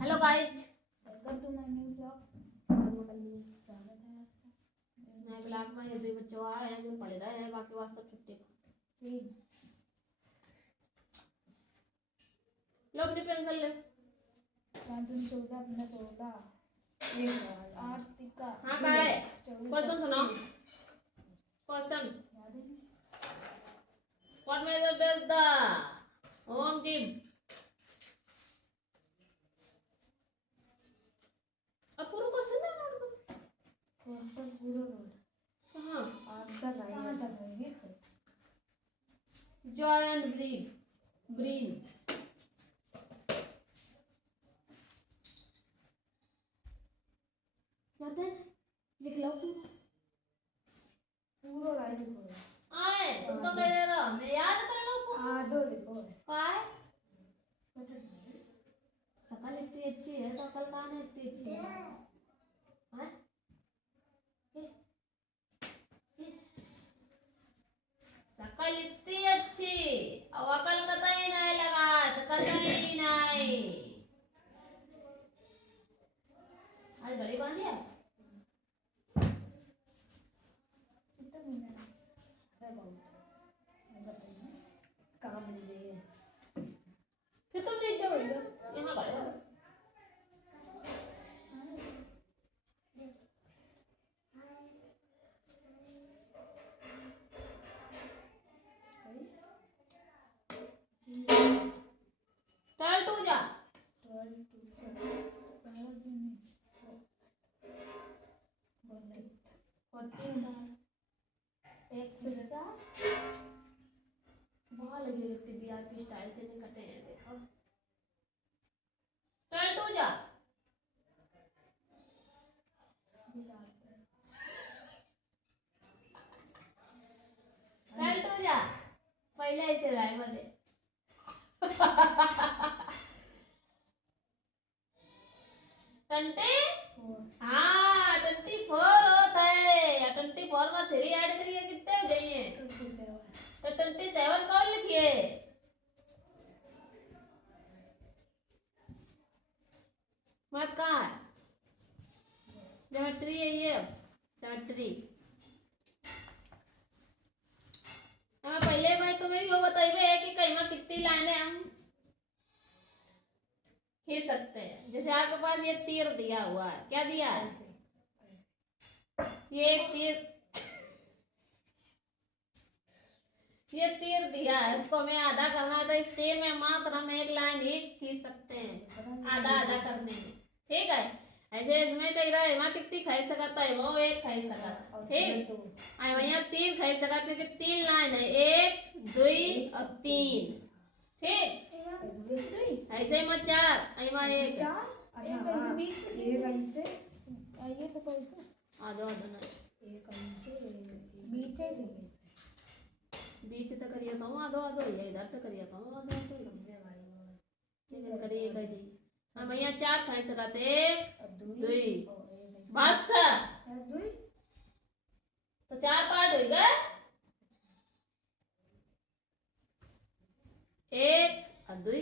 Hello guys, welcome to my new blog. स्वागत है आपका नए ब्लॉग में। ये दो बच्चे आए हैं जो पढ़ रहे हैं, बाकी बात सब छुट्टी तीन लो अपनी पेंसिल ले। 5 दिन 14 15 16 8 टिक्का। हाँ का है क्वेश्चन सुनाओ। Question what major does the home give. अब पूरा क्वेश्चन है नोट करो। क्वेश्चन पूरा नोट कहाँ आंसर नहीं है तब है जॉय एंड ब्रीन याद है, लिख लो पूरा लाइन लिखो। आए तुम तो मेरे रहो मैं याद कर लो आधो लिखो काय शकल इतनी अच्छी है, शकल कहाँ है इतनी अच्छी है। हाँ? शकल इतनी अच्छी अब अकल कतई नहीं लगा तो कतई नहीं। आज घड़ी बांधी है काम मिल रही है फिर तुम नीचे हो यहाँ खड़े हो। टल टू जा 12 एक से लगा बहुत लगी लगती वीआईपी स्टाइल से नहीं कटे हैं देखो। टल टू जा टल टू जा पहले ऐसे लाए मुझे टंटे हाँ 24 होता है। 24 में 3 ऐड करिए कितने हो जाइए तो 27 कौन लिखिए। मत कहाँ है ज्योमेट्री है ये ज्योमेट्री। हमें पहले मैं तुम्हें यो बताइए कि कहीं में कितनी लाइनें हम खींच सकते हैं। जैसे आपके पास ये तीर दिया हुआ है, क्या दिया है ये एक तीर, ये तीर दिया है, इसको हमें आधा करना है तो इस तीर में मात्र हम एक लाइन ही खींच सकते हैं आधा आधा करने में। ठीक है, ऐसे इसमें कही रहा है वहाँ कितनी खाई सकता है वो एक खाई सकता। ठीक यहाँ 3 खाई सकता क्योंकि 3 लाइन है 1 2 और 3। ठीक ऐसे में 4 अइमा 1 4 अच्छा ये कैसे ये तो कैसे आधो आधो नहीं ये कैसे बीच से बीच तक करिए तो आधो आधो ये इधर तक करिए तो आधो आधो लेकिन करिए जी हम यहाँ 4 खाई सकते 1 2 बस तो 4 पार्ट हो गए 1 और 2।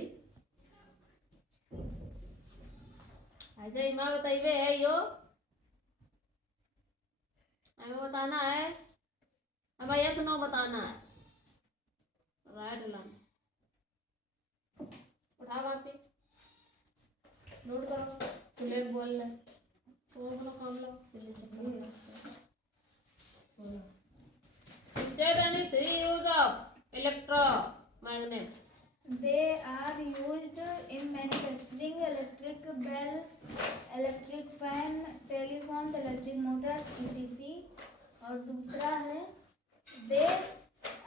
ऐसे ही मैं बताइए है यो हमें बताना है, हमें यस नो बताना है। राइट लाइन उठा वापी नोट करो खुले बोल ले तो अपना काम लो खुले चक्कर state any 3 use of electromagnet. They are used in manufacturing electric bell, electric fan, telephones, electric motors, etc. और दूसरा है they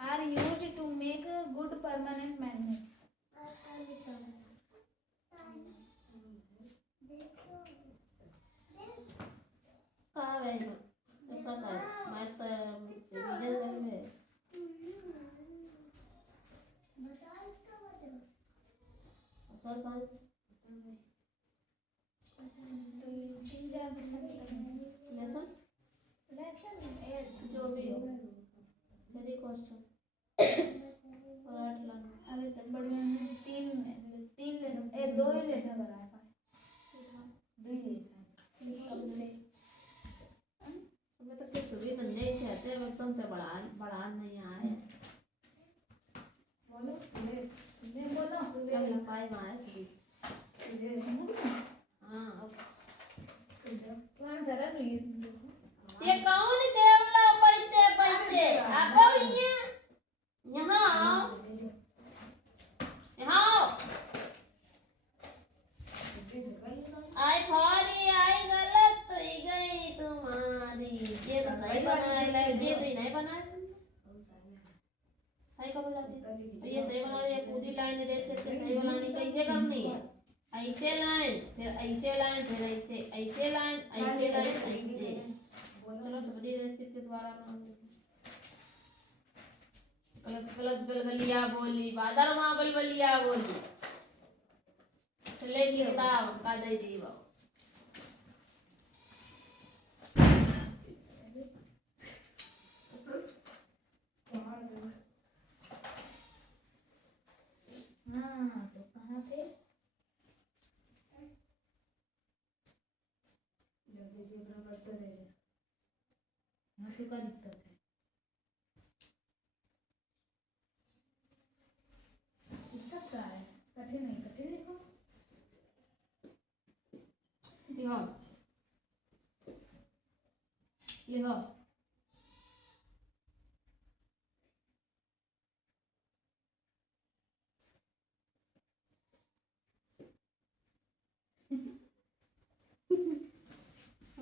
are used to make good permanent magnet. कहाँ है इसका शायद मैं तो रिवीजन में तो साइंस तो 3-4% लेसन जो भी हो मेरी क्वेश्चन राइट लाइन अभी तक बढ़िया 3 लेना 2 ही लेना कराया हाँ Tuan Sarah nih. ये कौन केला पैसे पैसे आप आओ यहाँ आओ यहाँ आओ आई फौरी आई गलत तो ही गई तुम्हारी ये तो सही बनाए ले ये तो ही नहीं बनाए सही कब जाती है तो ये सही बना दे पूरी लाइन रेट करके सही बनानी कैसे कम नहीं है ऐसे लाइन फिर ऐसे लाइन फिर ऐसे ऐसे लाइन ऐसे लाइन ऐसे चलो सबरी रेट करके दोबारा नाम गलत गलत गलगलिया बोली बादल माँ बलबलिया बोली चले किताब का दे दी बाबू हाँ तो कहाँ थे? हाँ तो क्या दिक्कत है? दिक्कत क्या है? कठिन नहीं कठिन लिखो। लिखो लिखो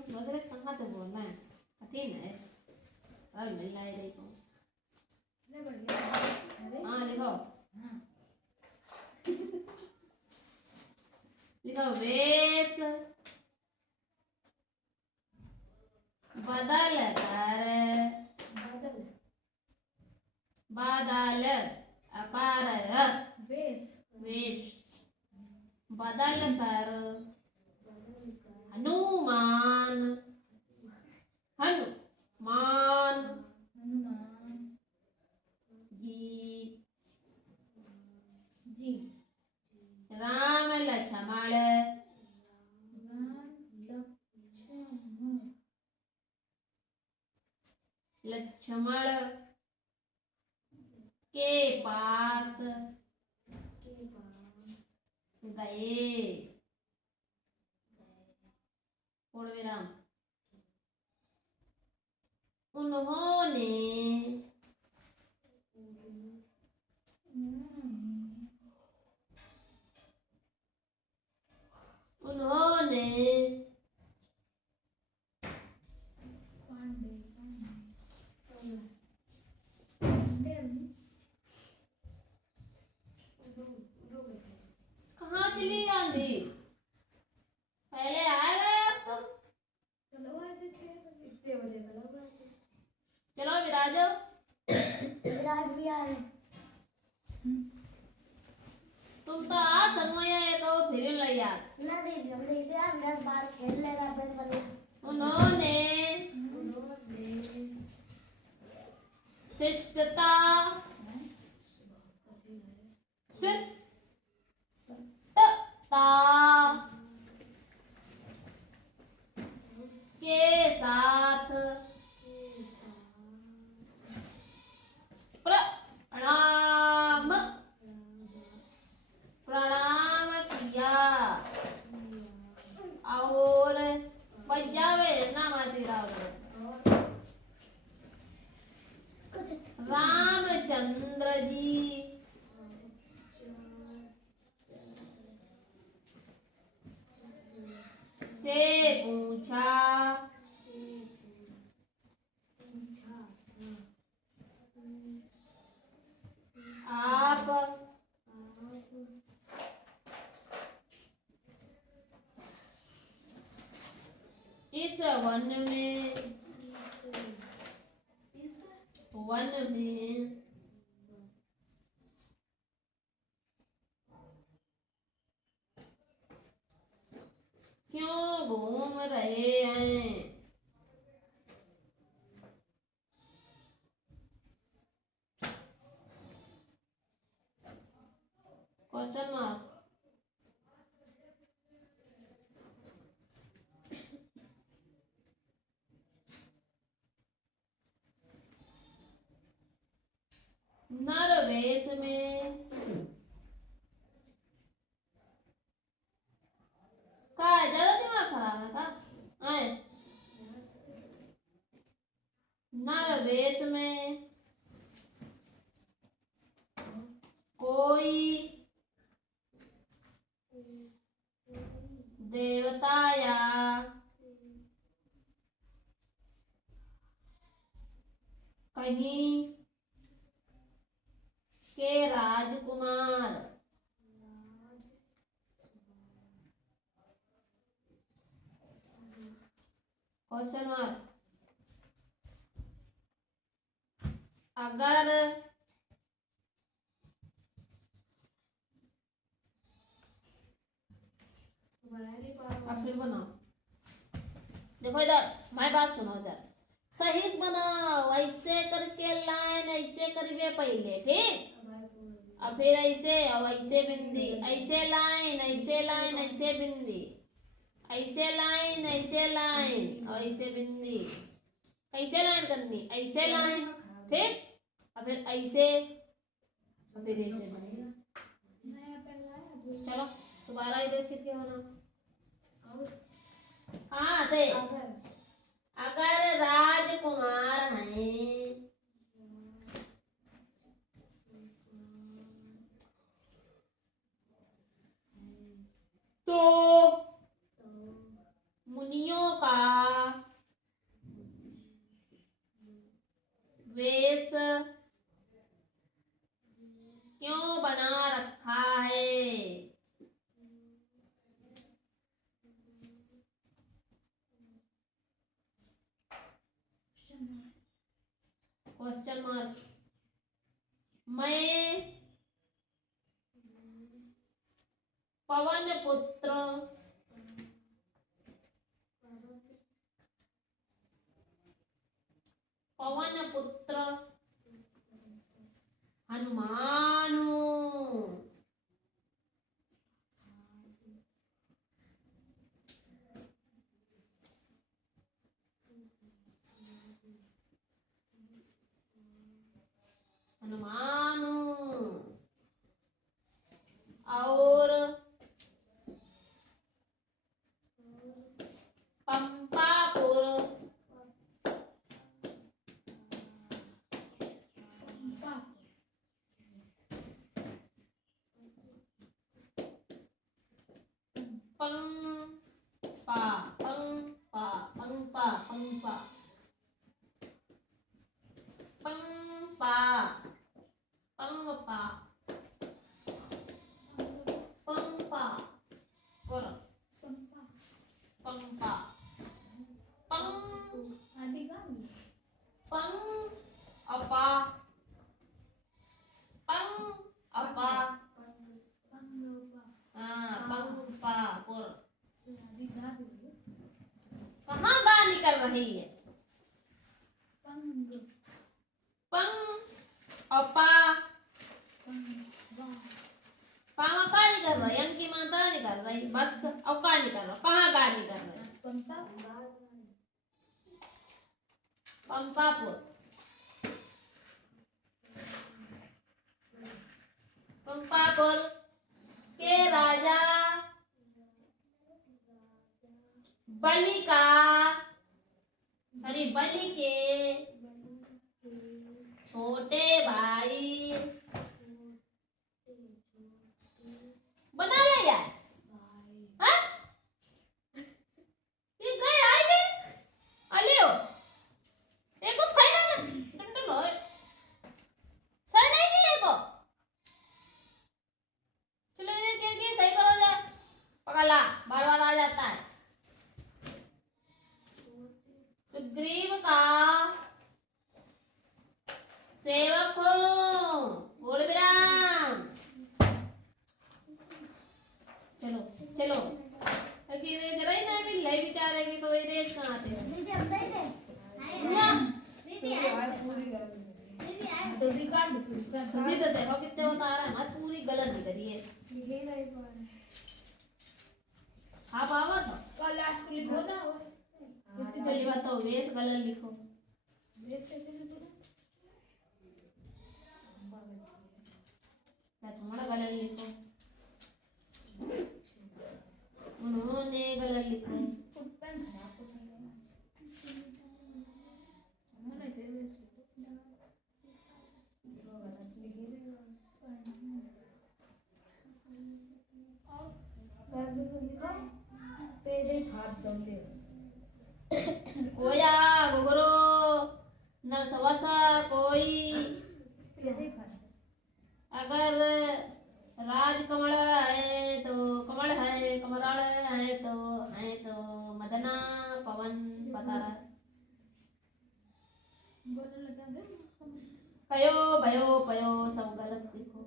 बगैर कहाँ से बोलना है कठिन है कल मिल रहा है देखो अरे बढ़िया। अरे हाँ लिखो हाँ लिखो वेश बदल कर बादल बादल अपार बेस वेश बदल कर बादल का हनुमान हनुमान हनुमान जी जी राम लक्ष्मण राम लक्ष्मण के पास गए पूर्ण विराम उन्होंने उन्होंने पांडे पांडे कहाँ चली आंधी पहले आएगा अब तुम चलो आए थे इतने बजे चलो आए थे चलो विराज विराट भी आ रहे तुम तो आ संगमया एक और फिर ले यार ना दे जल्दी से आ विराट बाहर खेल ले रहा है बल्ले उन्होंने शिष्टता शिष्टता के साथ प्रणाम प्रणाम किया और पंजाबे नाम आती रामचंद्र जी से पूछा आप इस वन में क्यों घूम रहे हैं क्वेश्चन मार्क नरवेश में वेश में कोई देवता या कहीं के राजकुमार क्वेश्चन मार्क अगर अब फिर बनाओ। देखो इधर हमारी बात सुनो इधर सही से बनाओ ऐसे करके लाइन ऐसे करिए पहले ठीक और फिर ऐसे और ऐसे बिंदी ऐसे लाइन ऐसे लाइन ऐसे बिंदी ऐसे लाइन ऐसे लाइन और ऐसे बिंदी कैसे लाइन करनी ऐसे लाइन ठीक और फिर ऐसे और फिर ऐसे बिंदी। चलो दोबारा इधर छिट के बनाओ। हाँ दे अगर राजकुमार हैं तो मुनियों का वेश क्यों बना रखा है? क्वेश्चन मार्क मैं पवन पुत्र हनुमान हूँ। हनुमान हूँ और पंपापुर पंपा पंपा पंपा पंपा पंपा पंपा पंपा बोलो पंपा पंग पंग अपा पंग अपा हाँ पंपा पुर कहाँ गा निकल रही है? पंग अपा पावा का निकल रहा यन की मात्रा निकल रही बस अब का निकल रहा कहाँ गा निकल रहा पंपापुर पंपापुर के राजा बलि का बलि के छोटे भाई बना ले यार हाँ? ये गए आए अलियो एको सही ना कंट्रोल हो सही नहीं की एको चलो इन्हें चेंज किए सही करो जा पकड़ा बार बार आ जाता है। सुग्रीव का सेवक हो बोल विराम चलो चलो जरा ही ना मिल रही बेचारे की तो रेस कहाँ थे उसी तो देखो कितने बता रहा है हमारी पूरी गलत ही करी है हाँ बाबा था कल लास्ट को लिखो ना पहली बात तो वेश गलत लिखो तुम्हारा गलत लिखो उन्होंने गलत लिखा कोया गुगरो नरसवसा कोई अगर राजकमल है तो कमल है, कमराल है तो मदना पवन पतारा कयो भयो पयो सब गलत लिखो।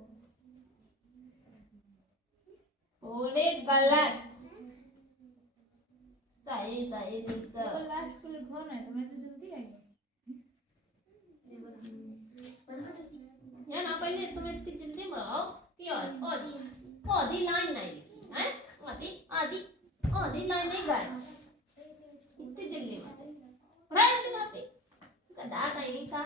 बोले गलत सही सही लिखो। लास्ट को लिखवाना है तो मैं तो जल्दी आई या ना पहले तुम्हें इतनी जल्दी मराओ कि आधी लाइन नहीं लिखी है, आधी लाइन नहीं गाय इतनी जल्दी में पढ़ाई तो काफी गधा नहीं था।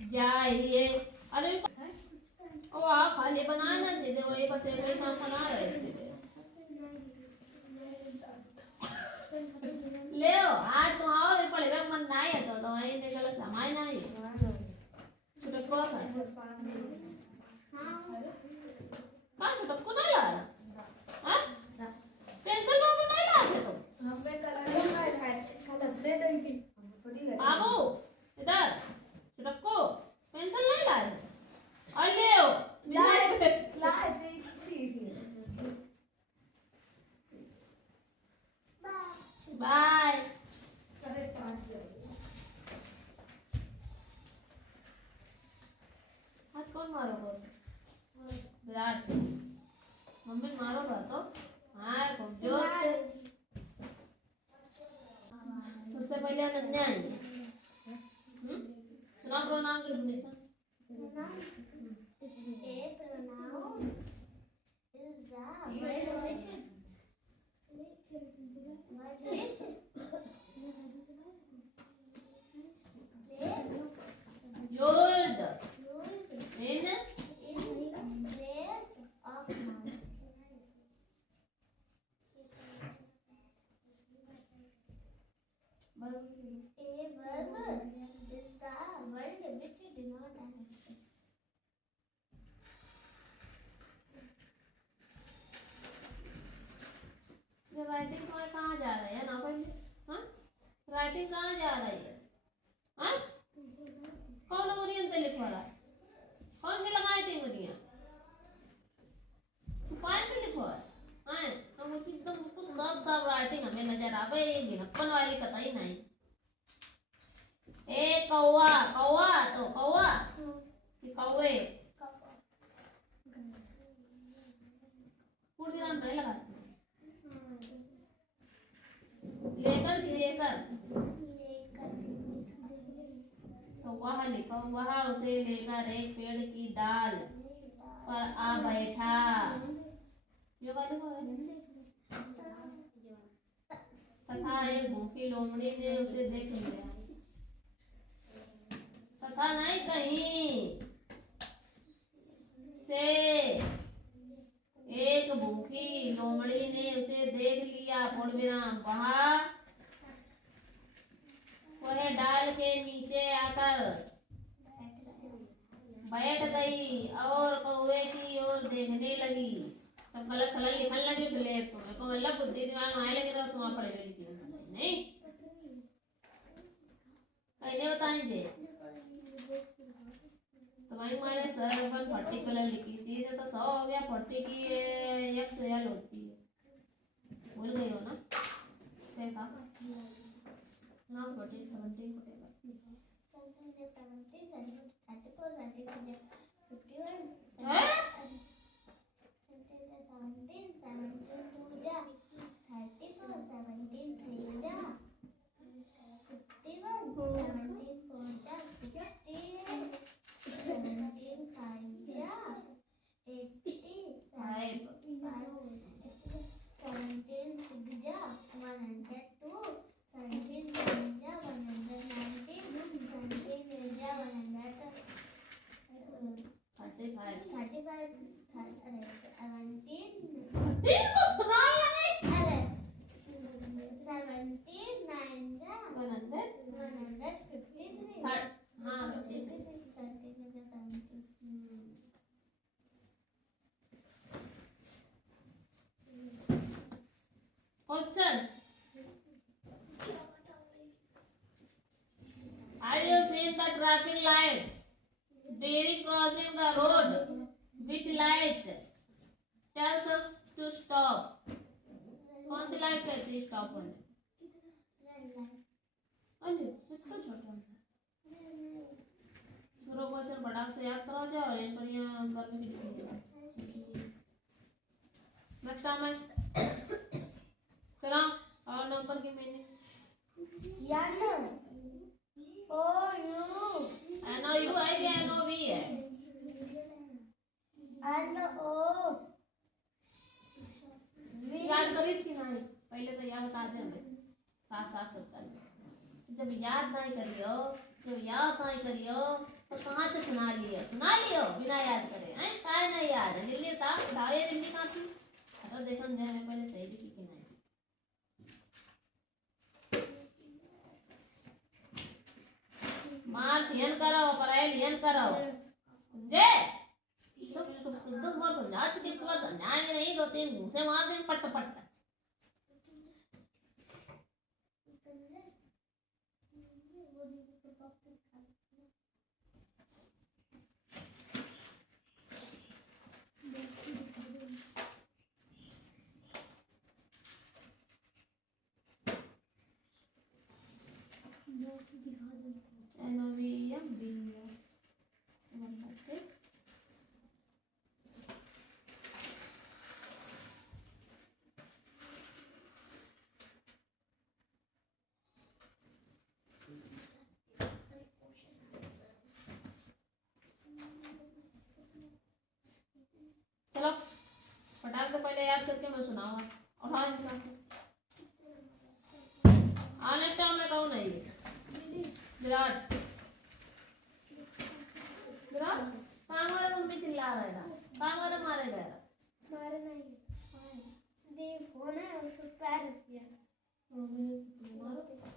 जाइए अरे ओ आ खाली बनाना सीधे वही बस एक बना रहे थे। ले आज तुम आओ ये पढ़े वे मन नहीं है तो तुम्हारी निकल समय नहीं छोटे को है हां छोटे को नहीं ला हां पेंसिल बाबू नहीं लाते तुम हम पे कल अपने दी थी बाबू इधर छोटे को पेंसिल नहीं ला और ले आओ बाय हाथ कौन मारोगा विराट मम्मी मारोगा तो हाँ जोत सबसे पहले अनन्या आएंगे प्रोनाउन की definition used in place of noun. A verb is the word which denotes an action. Writing कहाँ जा रही है ना पहले हाँ राइटिंग कहाँ जा रही है हाँ कौन मुरियन ते लिखवा रहा है कौन सी लगाई थी मुरियन पॉइंट पे लिखवा है हाँ हम एकदम बिल्कुल सब राइटिंग हमें नजर आ गई ये गिनप्पन वाली कतई नहीं। ए कौवा कौवा तो कौवा कि कौवे पूर्ण विराम नहीं लगाते लेकर कि लेकर तो वह लिखो वह उसे लेकर एक पेड़ की डाल पर आ बैठा ये वाले को है तथा एक भूखी लोमड़ी ने उसे देख लिया तथा नहीं कहीं से एक भूखी लोमड़ी ने उसे देख लिया पूर्ण विराम वह डाल के नीचे आकर बैठ गई और कौवे की ओर देखने लगी। सब गलत सलत लिखने लगी इसलिए तुम्हें को मतलब बुद्धि दिमाग में आए लगे रहो तुम पढ़े हुए लिखी नहीं कहने बताएंगे तुम्हारी मारे सर अपन पर्टिकुलर लिखी सी से तो 100 हो गया 40 की एक्स एल होती है भूल गई हो ना से का ना 40 17 Five. तीन को सुना लगे अरे 79 153 हाँ question Have you seen the traffic lights during crossing the road? Which light tells us to stop? कौन सी लाइट कहती है स्टॉप होने? अरे इतना छोटा पूरा क्वेश्चन बड़ा से याद करा जाए और इन पर यहाँ बर्फ की डिग्री नेक्स्ट टाइम है चलो और नंबर की मीनिंग NOU है कि NOV है? याद करी थी ना पहले तो याद बता दे हमें साथ साथ होता है जब याद नहीं करियो तो कहाँ से सुना लियो बिना याद करे हैं काय नहीं याद है लिल्ली था उठाओ ये लिल्ली कहाँ थी अरे देखो दे मैं पहले सही लिखी कि नहीं मार सियन करो पराय लियन करो जे सब सब शुद्ध मार तो जात के पूरा न्याय में नहीं दो तीन मुंह से मार दे पट पट NOVM चलो फटाक से पहले याद करके मैं सुनाऊंगा और हाँ इनका आने टाइम में कहूँ नहीं विराट कांगोरे तुम भी चिल्ला रहे था कांगोरे मारे गए मारे नहीं देव फोन है उसको पैर रख दिया मारो देखने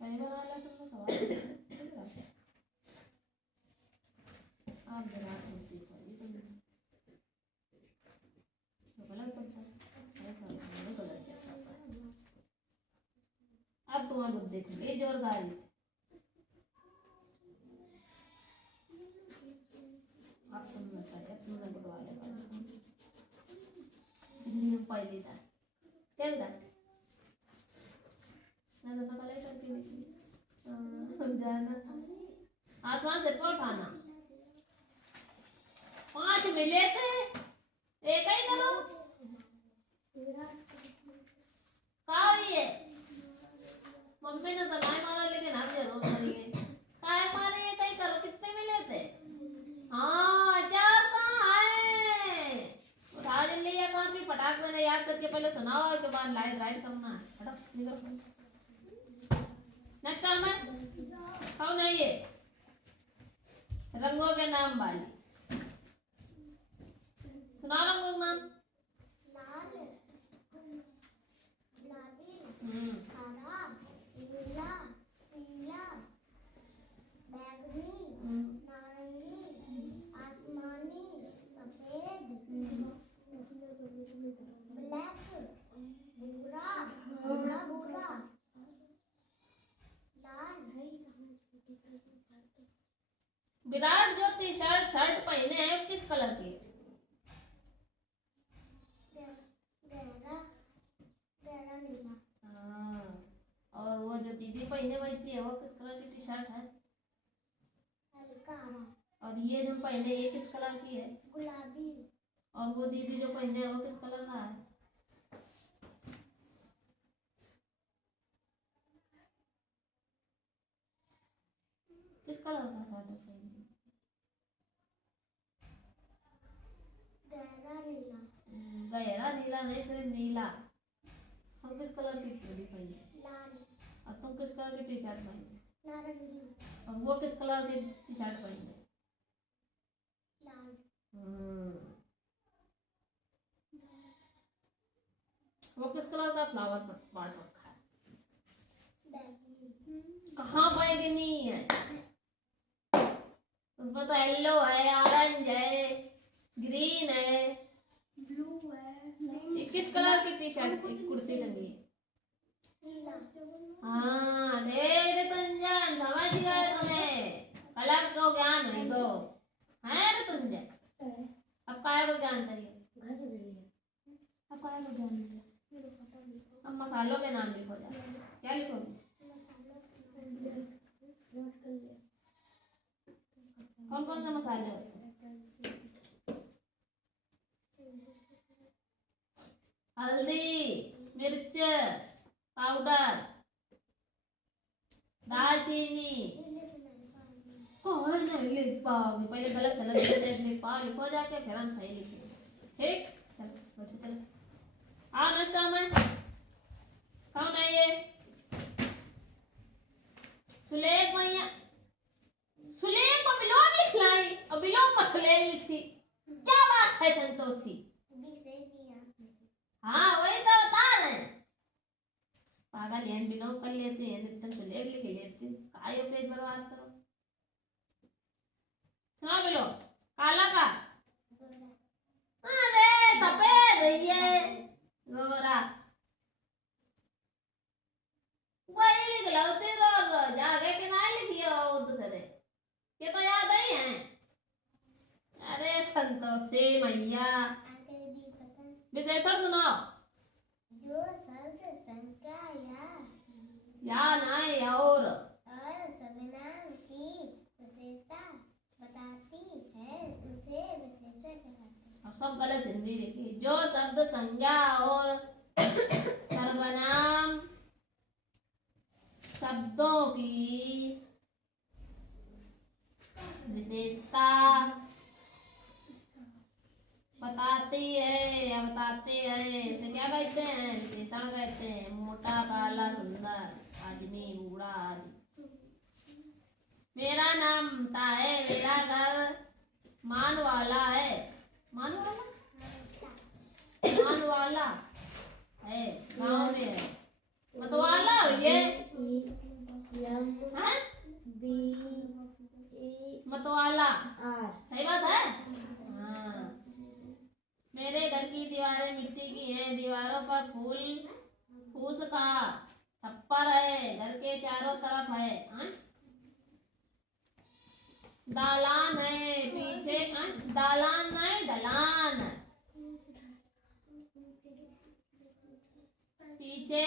सही बता लिया तुमने सवाल आप विराट बोलती हो ये तुमने तो गलत करता है गलत करता अब तुम्हारा बुद्ध देखोगे जोरदारी अब तुमने सही तुमने बुलवा लिया इतनी पहले था क्या बता ना तो कल करती थी जाना आसमान सिर पर उठाना 5 मिले थे एक ही करो काई है मम्मी ने तो नहीं मारा लेकिन हम जरूर करेंगे काय मारे एक ही करो कितने मिले थे हाँ 4 कहाँ है उठा जल्दी या कॉपी पटाख मैंने याद करके पहले सुनाओ उसके बाद लाइट राइट करना है फटाक निकल नेक्स्ट काम है कौन है ये रंगों के नाम वाली सुना रंगों का नाम लाल गुलाबी हरा नीला विराट जो टी शर्ट शर्ट पहने हैं वो किस कलर की है? गहरा गहरा नीला। हाँ। और वो जो दीदी पहने बैठी है वो किस कलर की टी शर्ट है? हल्का हरा। और ये जो पहने ये किस कलर की है? गुलाबी। और वो दीदी जो पहने है वो किस कलर का है? किस कलर का शर्ट है पहनी? गहरा नीला। गहरा नीला नहीं, सिर्फ नीला। हम किस कलर की चूड़ी पहनी? लाल। और तुम किस कलर की टी शर्ट पहनी? नारंगी। और वो किस कलर की टी शर्ट पहनी? लाल। वो किस कलर का फ्लावर पॉट रखा है? बैगनी। कहाँ बैगनी है? उसमें तो येलो है, ऑरेंज है, ग्रीन है। ब्लू है। ये किस कलर की टी शर्ट की कुर्ती टंगी है? नीला। हाँ रे रतंजन, समझ गए तुम्हें? कलर को ज्ञान है दो है रतंजन। अब काय को ज्ञान करिए? अब काय को ज्ञान दीजिए? अब मसालों के नाम लिखो जा। क्या लिखोगे? कौन कौन से मसाले होते हैं? हल्दी, मिर्च पाउडर, दालचीनी। कौन नहीं लिख पाओगे? पहले गलत चला लिख पाओ, लिखो जाके फिर हम सही लिखेंगे। ठीक, चलो बैठो, चलो आओ नेक्स्ट काम है। कौन है ये? सुलेख मैया। सुलेख को बिलोम लिख लाई और बिलोम को सुलेख लिखती। क्या बात है संतोषी? हाँ वही तो बता रहे हैं। पागल यान बिलोम कर लेते हैं, तुम सुलेख लिख लेते हो। काहे पेज बर्बाद करो। सुना बिलोम काला का? अरे सफेद है ये गोरा। वही लिख लो तेरा रोज आगे के ना लिखिए वो दूसरे। ये तो याद ही है। अरे संतोषी मैया विशेषण सुनाओ। जो शब्द संख्या या नहीं और सर्वनाम की विशेषता बताती है उसे विशेषण कहते हैं। अब सब गलत हिंदी लिखी। जो शब्द संज्ञा और सर्वनाम शब्दों की विशेषता बताती है या बताते हैं इसे क्या कहते हैं? विशेषण कहते हैं। मोटा, काला, सुंदर, आदमी, बूढ़ा आदि। मेरा नाम ता है, मेरा घर मान वाला है। मान वाला है, गांव में है। मतवाला ये है? मतवाला सही बात है। हाँ। मेरे घर की दीवारें मिट्टी की हैं, दीवारों पर फूस का छप्पर है, घर के चारों तरफ है। हाँ? दालान है पीछे। हाँ? दालान नहीं ढलान। पीछे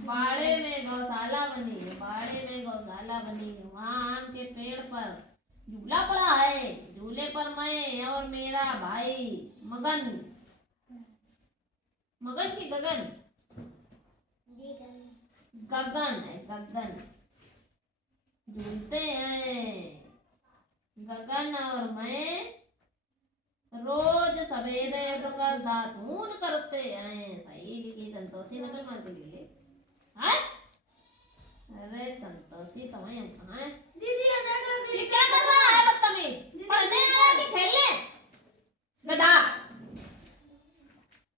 बाड़े में गौशाला बनी है। बाड़े में गौशाला बनी है। वहाँ आम के पेड़ पर झूला पड़ा है। झूले पर मैं और मेरा भाई मगन। मगन की गगन? गगन है, गगन झूलते हैं। गगन और मैं रोज सवेरे उठकर दातून करते हैं। सही लिखी संतोषी, नकल मार के ले। हाँ? अरे संतोषी तुम्हें हम कहाँ है? दीदी ये क्या कर रहा है बदतमीज? पढ़ने आया कि खेलने? गधा।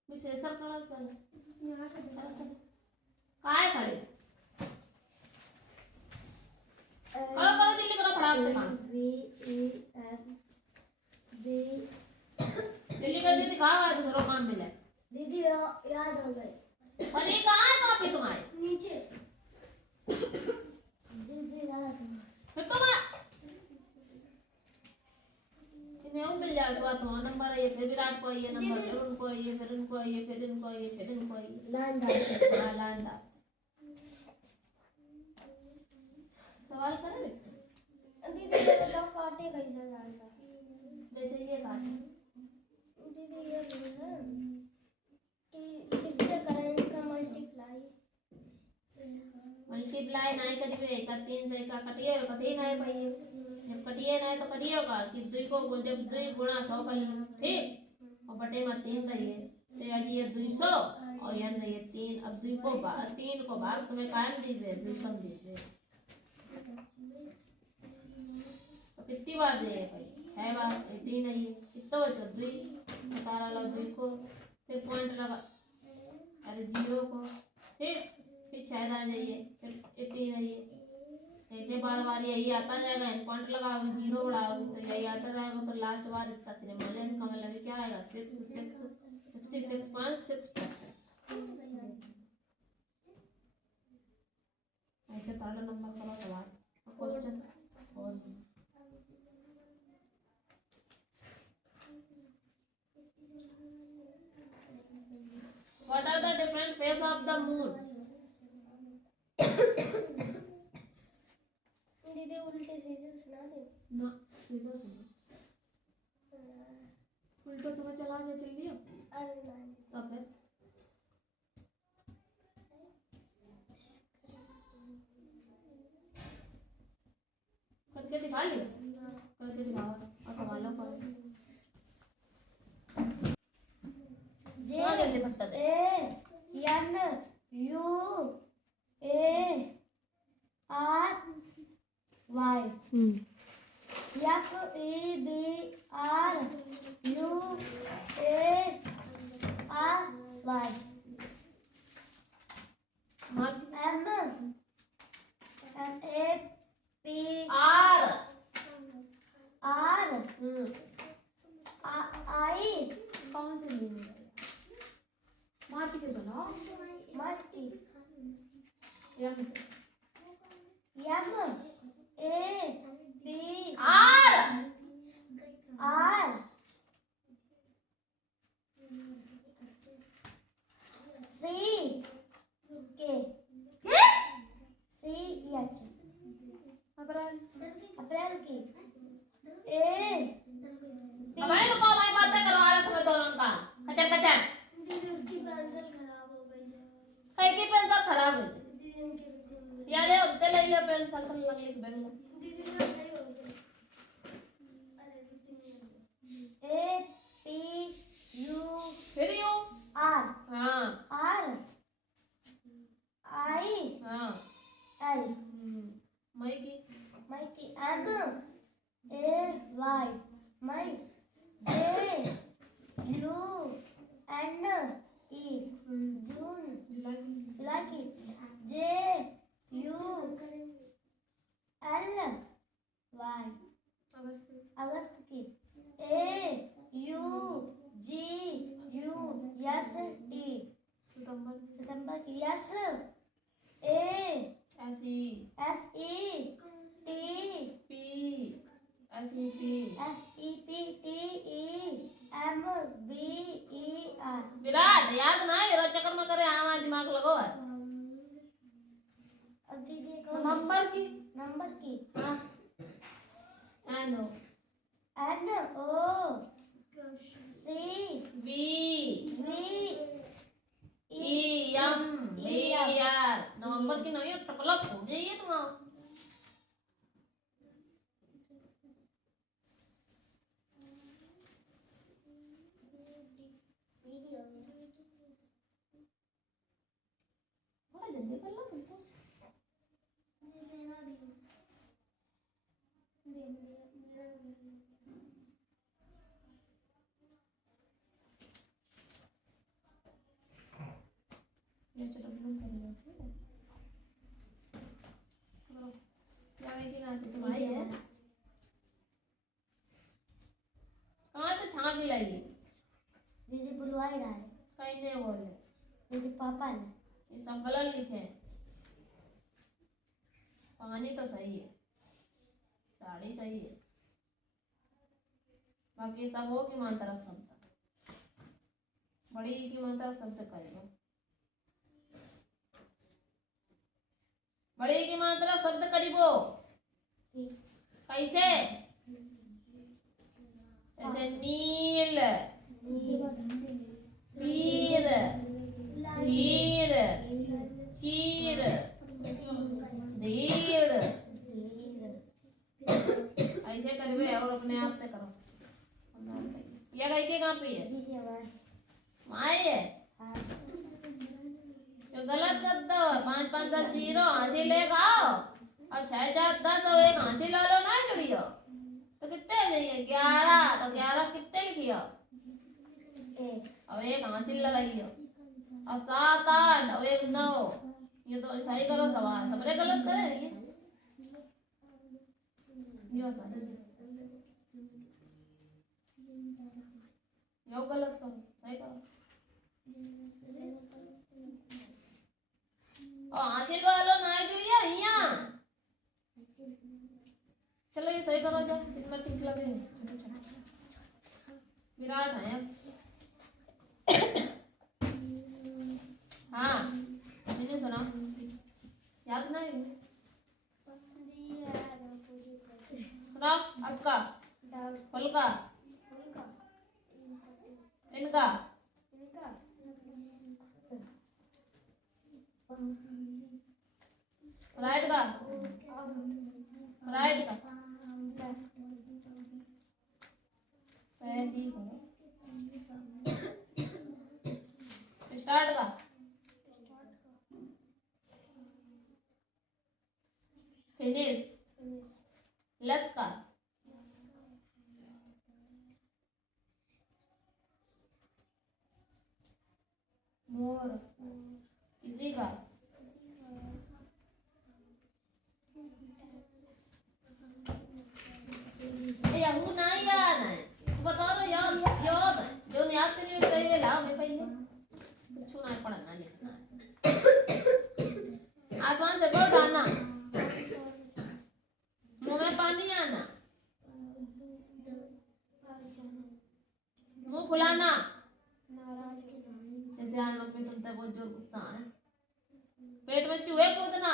विशेषण खड़ा कर। काय खड़े? करो करो जल्दी करो, फटाक से काम जल्दी कर। दीदी दिखाओ, दूसरा काम मिला। दीदी याद हो गई। फनी कहाँ है कॉपी तुम्हारी? नीचे दीदी रात में फिर तुम इन्हें मिल जाए तो तुम्हारा नंबर है, फिर विराट को ये नंबर, फिर उनको ये, फिर उनको ये, फिर इनको ये, फिर इनको ये। लाइन डाल हाँ, लाइन डाल। सवाल करे बेटा? दीदी ये बताओ काटे कैसे डालता जैसे ये काटे। दीदी ये बोलना कि किससे करें इसका मल्टीप्लाई मल्टीप्लाई नहीं करी बे, का 3 से का कटिए कठिन है भाई। जब कटिए नहीं तो करिए होगा कि 2 को जब 2 गुणा 100 कर लेना, ठीक, और बटे में 3 रही है तो आज ये 200 और यहाँ रही है 3। अब 3 को भाग तुम्हें कायम दीजिए 200 दीजिए तो कितनी बार जाइए भाई? 6 बार। 3 नहीं है कितना बचो 2 बता लो 2 को, फिर पॉइंट लगा अरे 0 को, फिर 6 आ जाइए, फिर 18 है ये। ऐसे बार बार यही आता जाएगा, पॉइंट लगाओगे 0 बढ़ाओगे तो यही आता जाएगा, तो लास्ट बार इतना चले मिले। इसका मतलब क्या आएगा 66.6%। ऐसे ताला नंबर करो सवाल क्वेश्चन। और What are the different phases of the moon? दीदी उल्टे सीधे सुना दे ना सीधा सुनो, उल्टा तुम्हें चला के चल दियो अरे नहीं तब फिर करके दिखा लियो, करके दिखाओ और सवालों पर जे बता दे। N U A R Y F E B R U A R Y मार्च M N A P R R I कौन से दिन मार्च के सुनो मल्टी M M A P R R C K C H अप्रैल। अप्रैल की ए हमारे रुको हमारी बातें करो आ रहा तुम्हें दोनों का कचर कचर। दीदी उसकी पेंसिल खराब हो गई है कहीं की पेंसिल खराब है दीदी उनकी या ले उठते ले लियो पेंसिल तो लग लिख बेंग दीदी का सही हो गया अरे दीदी ए पी यू फिर यू आर हाँ आर आई हाँ एल मई की मई की एम ए वाई मई जे यू एन ई जून जुलाई की जे यू एल वाई अगस्त की A U G U S T सितंबर की S A S E S E T P S E P S E P T E M B E R Virat याद ना ये चक्कर में करे हमारा दिमाग लगो है। अब दीदी को नंबर की हाँ N O N O C V V E M B R नवंबर की नवी टकलप हो जाइए तुम। बड़ा जल्दी कर लो संतोष। ये चलो ब्लू कर लो ठीक है। करो क्या है कि ना तुम्हारी है कहाँ तो छान भी लाइए दीदी बुलवा ही रहा है कहीं नहीं बोल रहे मेरे पापा ने ये सब गलत लिखे हैं। पानी तो सही है, साड़ी सही है, बाकी सब हो की मात्रा शब्द, बड़ी की मात्रा शब्द करेगा, बड़ी की मात्रा शब्द करीबो कैसे, जैसे नील, पीर, हीर, चीर, धीर, ऐसे करीबे और अपने आप से करो। ये कहीं के कहाँ पे है, माए है जो गलत कर दो। 5 5 10 जीरो हासिल ले आओ और 6 4 10 और एक हासिल ला लो ना जुड़ियो तो कितने जाइए 11, तो 11 कितने लिखियो और एक हासिल लगाइयो और 7 8 और एक 9। ये तो सही करो सवाल, सबरे गलत करे ये सही यो गलत करो सही करो और हासिल वालों ना जुड़िया यहाँ। चलो ये सही करो, जाओ जितना ठीक लगे। विराट है अब। हाँ मैंने सुना, याद नहीं सुना आपका फल का इनका राइट का राइट का स्टार्ट का फिनिश लस का मोर इसी का यहू नहीं याद है, बता दो याद याद है जो याद करने में सही में लाओ। मैं पहले कुछ ना पढ़ना लिखना आसमान से बोल उठाना, मुंह में पानी आना, मुंह फुलाना, जैसे आज मम्मी तुमसे बहुत जोर गुस्सा है, पेट में चूहे कूदना,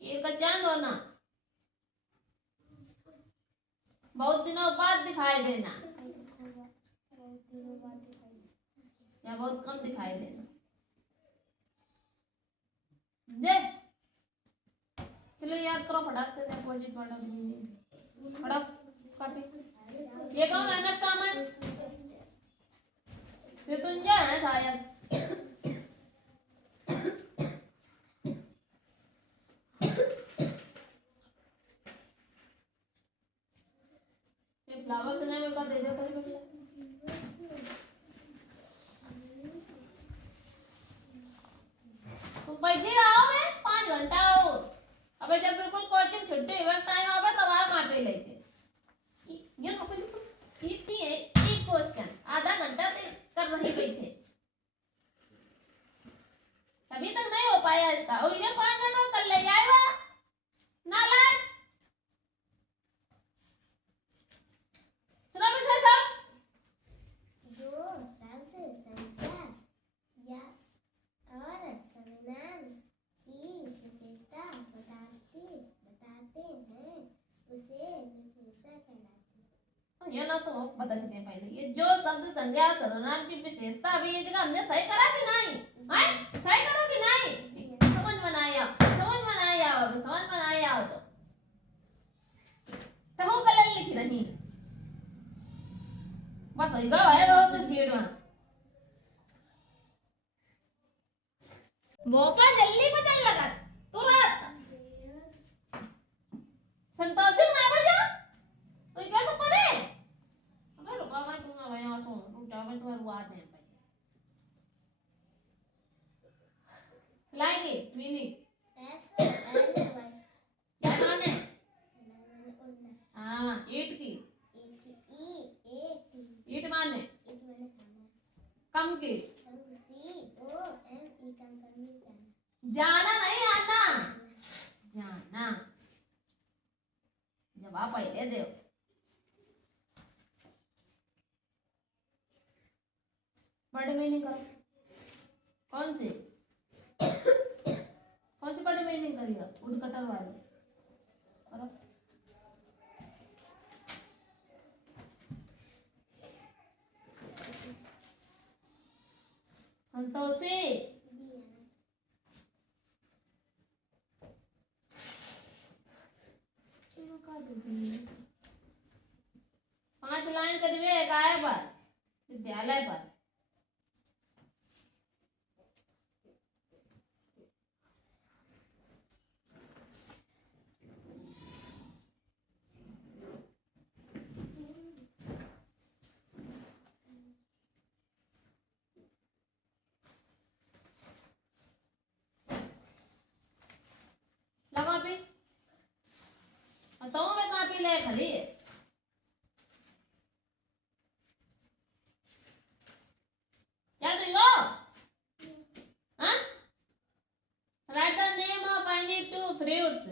ईद का चांद होना, बहुत दिनों बाद दिखाई देना या बहुत कम दिखाई देना। दे चलो याद करो फटाक से, अपोजिट फटाक कॉपी। ये कौन है नेक्स्ट काम है, ये तुंजा है शायद। फ्लावर से नहीं कर दे दो तुम बैठे रहो मैं 5 घंटा हो। अबे जब बिल्कुल कोचिंग छुट्टी हुआ टाइम आवे तब आ कहाँ पे लेके ये इतनी है एक क्वेश्चन आधा घंटा कर रही बैठे अभी तक नहीं हो पाया इसका। और ये 5 मिनट कर ले जाएगा नालायक। सुना मिस्टर साहब, जो शब्द संख्या या और सर्वनाम की विशेषता बताते हैं उसे विशेषता कहलाती है। ये ना तो बता सकते हैं पहले ये जो शब्द संज्ञा सर्वनाम की विशेषता अभी ये जगह हमने सही करा कि नहीं है, सही करो कि नहीं, समझ में नहीं आओ तो हम गलत लिख रही बस हो गया है बहुत स्पीड में मौका जल्दी बदल लगा तुरंत संतोषी ना बजा तो क्या तो पड़े अबे रुका मैं तुम ना भैया सो रुक जाओ मैं तुम्हारी बात नहीं लाएंगे मिनट क्या माने हाँ ईट की ईट माने कंकित। COME कंकर्मी क्या है? जाना नहीं आना, जाना। जवाब पहले दो। वर्ड मीनिंग करो। कौन सी वर्ड मीनिंग करिएगा? वुड कटर वाली करो। संतोषी, शुरू कर दो। 5 लाइन करिए काय पर, विद्यालय पर। ला कॉपी, तो मैं कॉपी ले खड़ी है। क्या तो यो? हाँ? Write the name of any 2 fruits.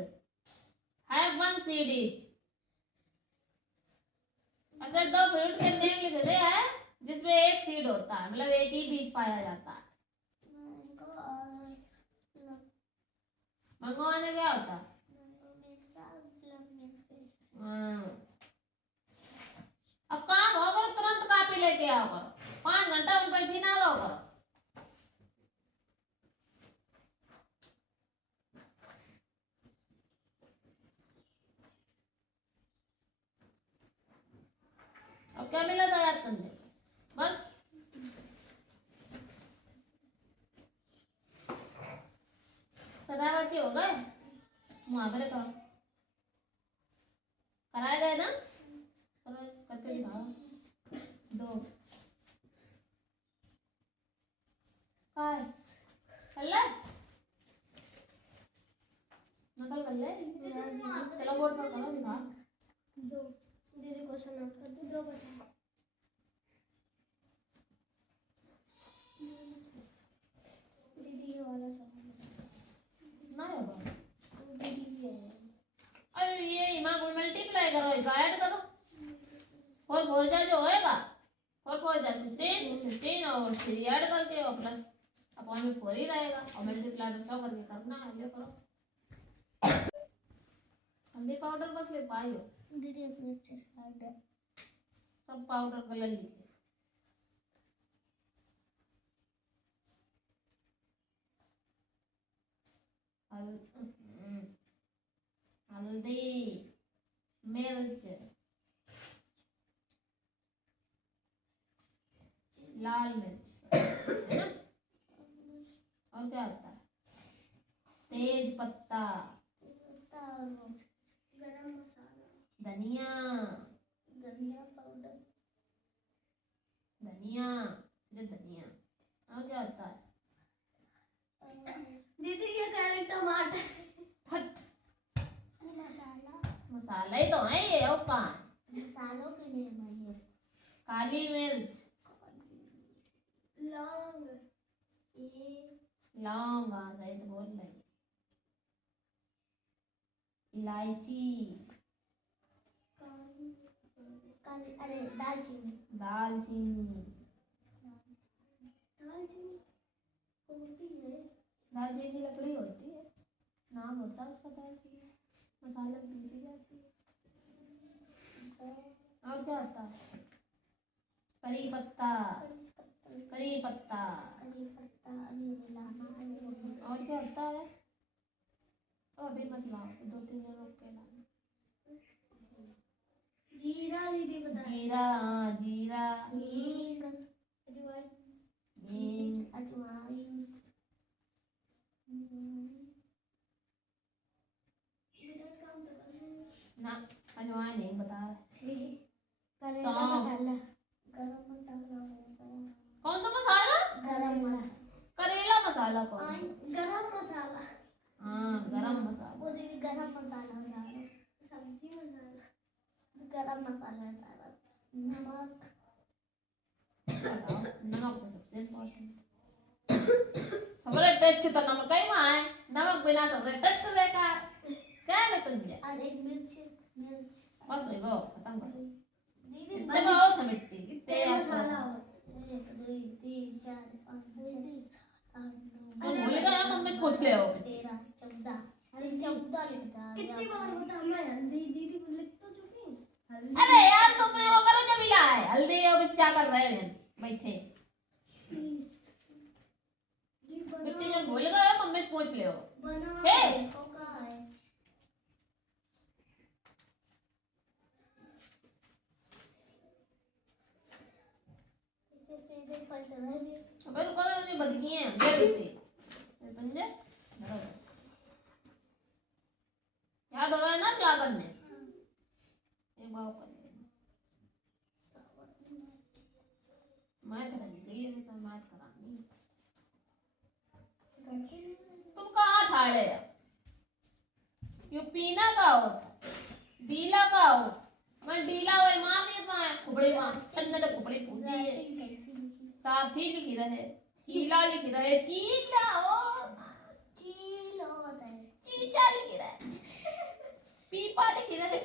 Have 1 seed each. ऐसे 2 फ्रूट के नेम लिख दे है जिसमें 1 सीड होता है, मतलब 1 ही बीज पाया जाता है। मैंगो और मंगो में क्या होता है? मैंगो में हाँ। अब काम हो गया तुरंत कॉपी लेके आओ करो, 5 घंटा उन बैठी ना रहो करो। अब क्या मिला था याद करने? बस सदा बच्चे हो गए, मुहावरे करो। कराए गए ना? करो, करके दिखाओ। 2 काय कर ले, नकल कर ले। चलो बोर्ड पर करो, दिखा। 2 दीदी क्वेश्चन नोट कर दो। 2 बता दीदी ये वाला सवाल ना होगा। दीदी ये अरे ये इमा को मल्टीप्लाई करो, इसका ऐड करो। 4 4 जा जो होएगा, 4 4 जा 16, 16 और 3 ऐड करके और प्लस अपॉन में 4 ही रहेगा और मल्टीप्लाई में 100 करके करना है। ये करो। हल्दी पाउडर बस ले पाई हो, दीदी एक मिनट से स्लाइड है। सब पाउडर कलर लिखे। हल्दी, मिर्च, लाल मिर्च, है ना? और क्या होता है? तेज पत्ता, गरम मसाला, धनिया, धनिया पाउडर, धनिया, सिर्फ धनिया। और क्या होता है? दीदी ये कह रही टमाटर। फट, मसाला, मसाला ही तो है ये। और कहाँ है? मसालों के नेम है ये। काली मिर्च, लौंग, ये लौंग, हाँ सही तो बोल रही। इलायची, अरे दालचीनी, दालचीनी, दालचीनी होती है। दालचीनी लकड़ी होती है, नाम होता है उसका दालचीनी। मसाले में पीसी जाती है। और क्या होता है? करी पत्ता, करी पत्ता। करी पत्ता, अभी मिलाना है। और क्या होता है? तो अभी मत लाओ, 2-3 दिन रुक के लाना। जीरा दीदी बता। जीरा, हाँ जीरा, हींग, अजवाइन, हींग, अजवाइन, ना अजवाइन नहीं बता रहे। करेला सौंफ। मसाला, गरम मसाला होता है। कौन सा मसाला? गरम मसाला, करेला मसाला कौन सा? गरम मसाला। हाँ गरम मसाला। वो दीदी गरम मसाला डालो, सब्जी मसाला, गरम मसाला डालो, नमक, बताओ, नमक तो सबसे सबरे टेस्ट तो नमक ही में है, नमक बिना सबरे टेस्ट बेकार। क्या है तुझे? अरे मिर्च मिर्च बस हो गो खत्म कर। दीदी इतने बहुत है मिट्टी, इतने तेल याद मसाला करो। 1 2 3 4 5 6 8 तुम भूल गए हो, मम्मी से पूछ ले हो। 13 14 अरे 14 लिखता है कितनी बार बता मैं दीदी लिख तो चुकी हूँ अरे यार तुमने वो करो जो मिला है, हल्दी और बिच्चा कर रहे हैं बैठे। मिट्टी जब भूल गए हो, मम्मी से पूछ ले हो। बना हे! तो कहाँ है इसे तेरे पलट रहे अबे रुको ना, मुझे बदगी है ये मिट्टी। ये समझे? याद हो गया ना क्या करने? एक बार कर मैं करूंगी, ये तो मैं करानी। तुम कहाँ छाड़े? यू पीना का हो, डीला का हो। मैं डीला हुई माँ दी तो है कुबड़ी माँ अन्य तो कुबड़ी पूछी है। साथ ही लिखी रहे, चीला लिखी रहे, चीला हो, चील होता है चीचा लिखी रहे, पीपा लिखी रहे।